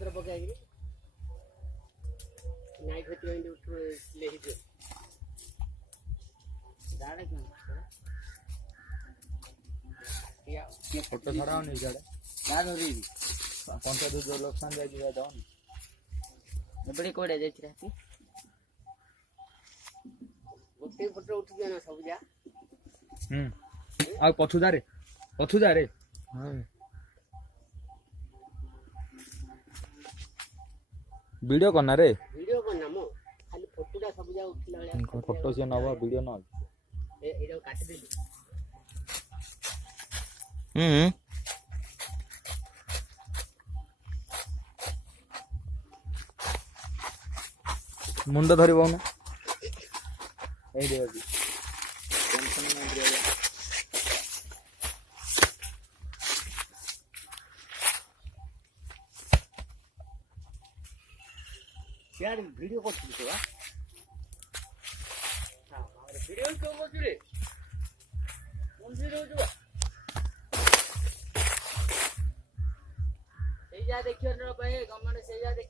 ପତ୍ର ପକାଇକି ନାଇଟ୍ ହେତୁ ଏମିତି ଉଠିଲେ ହେଇଯିବ ଜାଡ଼େ କିଏ ଫଟୋ ଛଡ଼ା ହଉନି ସିଆଡ଼େ ଗାଁ ଧରିବି ପଞ୍ଚାୟତ ଯୋଉ ଲୋକସାନ ଯାଇଛି ଯାଉନି ଏପଟେ କୋଉଟା ଯାଇଛି ରାତି ଗୋଟେ ଫଟୋ ଉଠିଯିବ ନା ସବୁ ଯା ଆଉ ପଛୁ ଯାରେ ଭିଡ଼ିଓ କରନା ରେ ଭିଡ଼ିଓ କରନା ମୁଁ ଖାଲି ଫଟୋଟା ସବୁ ଯା ଉଠିଲା ଭଳିଆ ଫଟୋ ସିଏ ନବ ଭିଡ଼ିଓ ନ ଏଇଟାକୁ କାଟିଦେଲି ମୁଣ୍ଡ ଧରିବ ନା ଏଇ ଦେବ ସିଆଡ଼େ ଭିଡ଼ିଓ କରୁଥିଲି ତୁ ଭିଡ଼ିଓ କେଉଁ କରୁଛୁ ରେ ମନ୍ଦିର ରହୁଛୁ ସେଇ ଯାହା ଦେଖିବ ପାଇଁ ଗଭର୍ଣ୍ଣମେଣ୍ଟ ସେଇ ଯାହା ଦେଖି